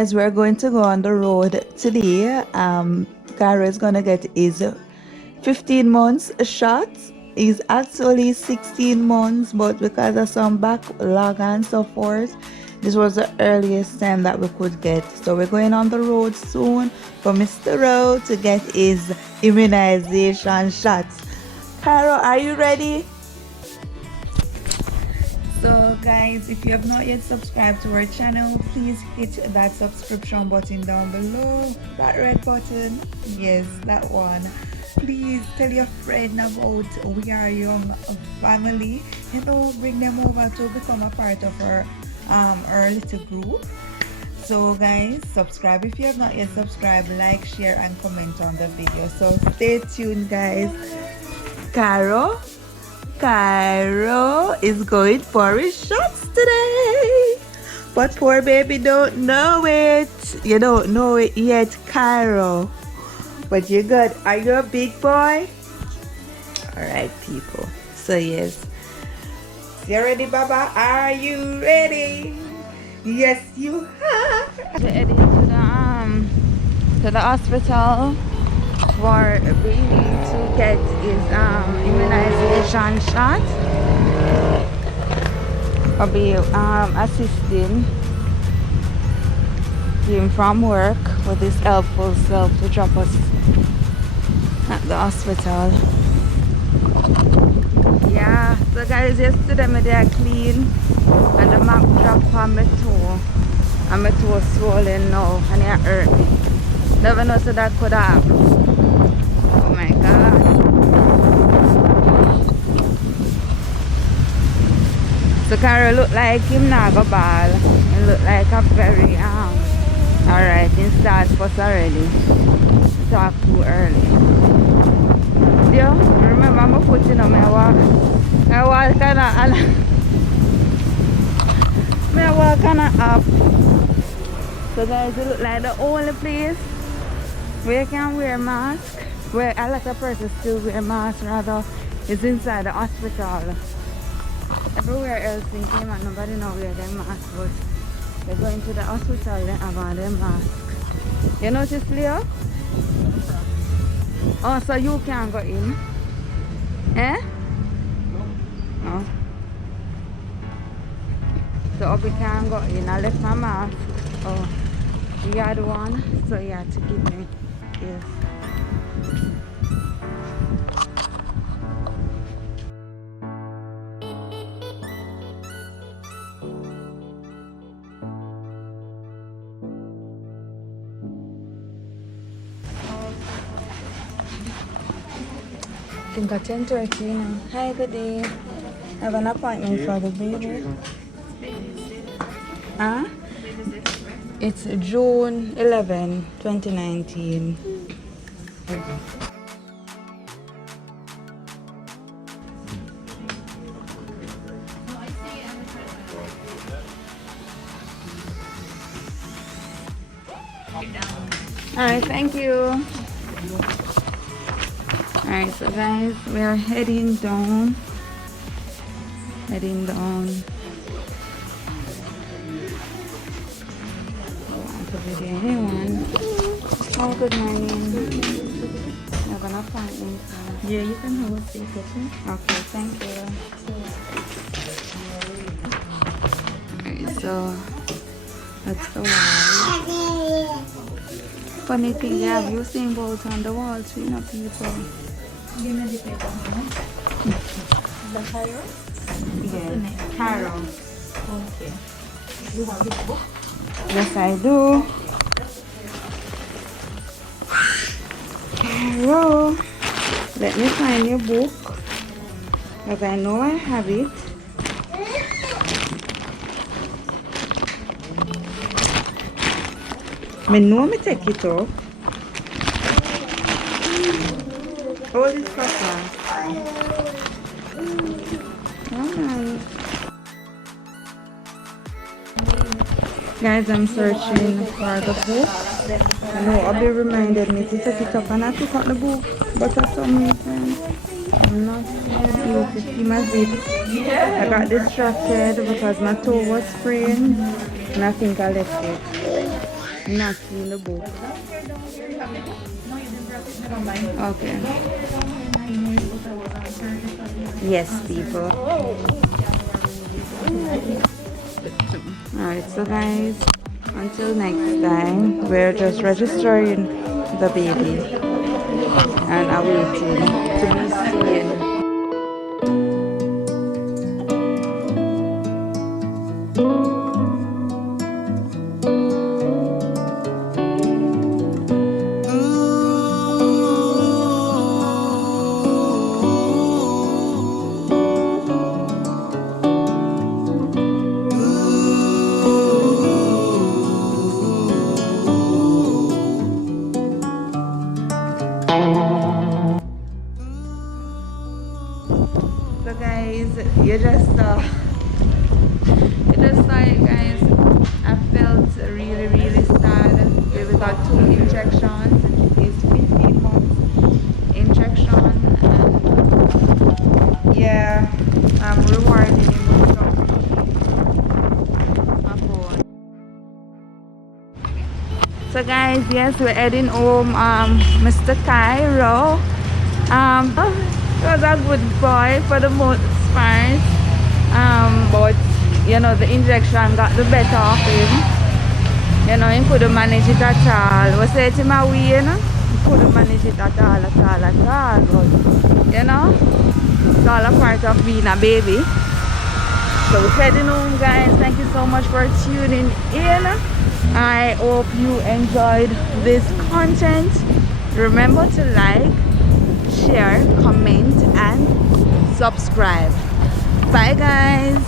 guys, we're going to go on the road today. Kairo is gonna get his 15 months shot. He's actually 16 months, but because of some backlog and so forth, this was the earliest time that we could get. So we're going on the road soon for Mr. Rowe to get his immunization shots. Kairo, are you ready? So guys, if you have not yet subscribed to our channel, please hit that subscription button down below, that red button, yes, that one. Please tell your friend about We Are Young family, you know, bring them over to become a part of our little group. So guys, subscribe if you have not yet subscribed, like, share and comment on the video. So stay tuned guys. Kairo is going for his shots today, but poor baby don't know it. You don't know it yet, Kairo, but you're good. Are you a big boy? All right, people. So yes, you ready, Baba? Are you ready? Yes, you are. We're heading to the hospital for Bailey to get his immunization shot. I'll be assisting him from work with his helpful self to drop us at the hospital. Yeah, so guys, yesterday my day clean and the map dropped on my toe and my toe swollen now and it hurt me. Never know so that could happen. Oh my god. So Kairo look like him now go ball. He look like a very alright, he start first already. He talk too early. Yo, remember my foot you know me walk kinda up. So guys, it look like the only place where you can wear mask, where a lot of persons still wear masks rather, is inside the hospital. Everywhere else in Cayman, nobody know wear their mask, but they're going to the hospital, they have on their mask. You notice, Leo? Oh, so you can't go in? Eh? No. So we can't go in. I left my mask. Oh, you had one, so you had to give me. Yes. I think at 10:30 now. Hi, good day. I have an appointment for the baby. Huh? It's June 11, 2019. Alright, thank you. Alright, so guys, we are heading down. Anyone? Oh, good morning. I have an appointment. Yeah, you can have a seat, okay? Okay, thank you. Alright, so that's the wall. Funny thing, yeah, have you seen both on the wall, treating up people? Give me the paper, huh? The Kairo? Yes, Kairo. Okay. You have this book? Yes, I do. Kairo, let me find your book, because I know I have it. I know me take it off. Hold it for fast. Alright. Guys, I'm searching for the book. I know Abby reminded me to take it up and I took out the book, but for some reason I'm not able to see my zip. I got distracted because my toe was sprained and I think I left it. Not in the book. Okay. Yes, people. Alright, so guys, until next time, we're just registering the baby and awaiting to be seen. So guys, you just saw it guys. I felt really sad. We got 2 injections. It's 15 months injection, and yeah, I'm rewarding him with my phone. So guys, yes, we're heading home. Mr. Kairo. He was a good boy for the most part. But you know, the injection got the better of him. You know, he couldn't manage it at all. We said to him away, you know, he couldn't manage it at all. But you know, it's all a part of being a baby. So we're heading home guys. Thank you so much for tuning in. I hope you enjoyed this content. Remember to like, share, comment and subscribe. Bye guys.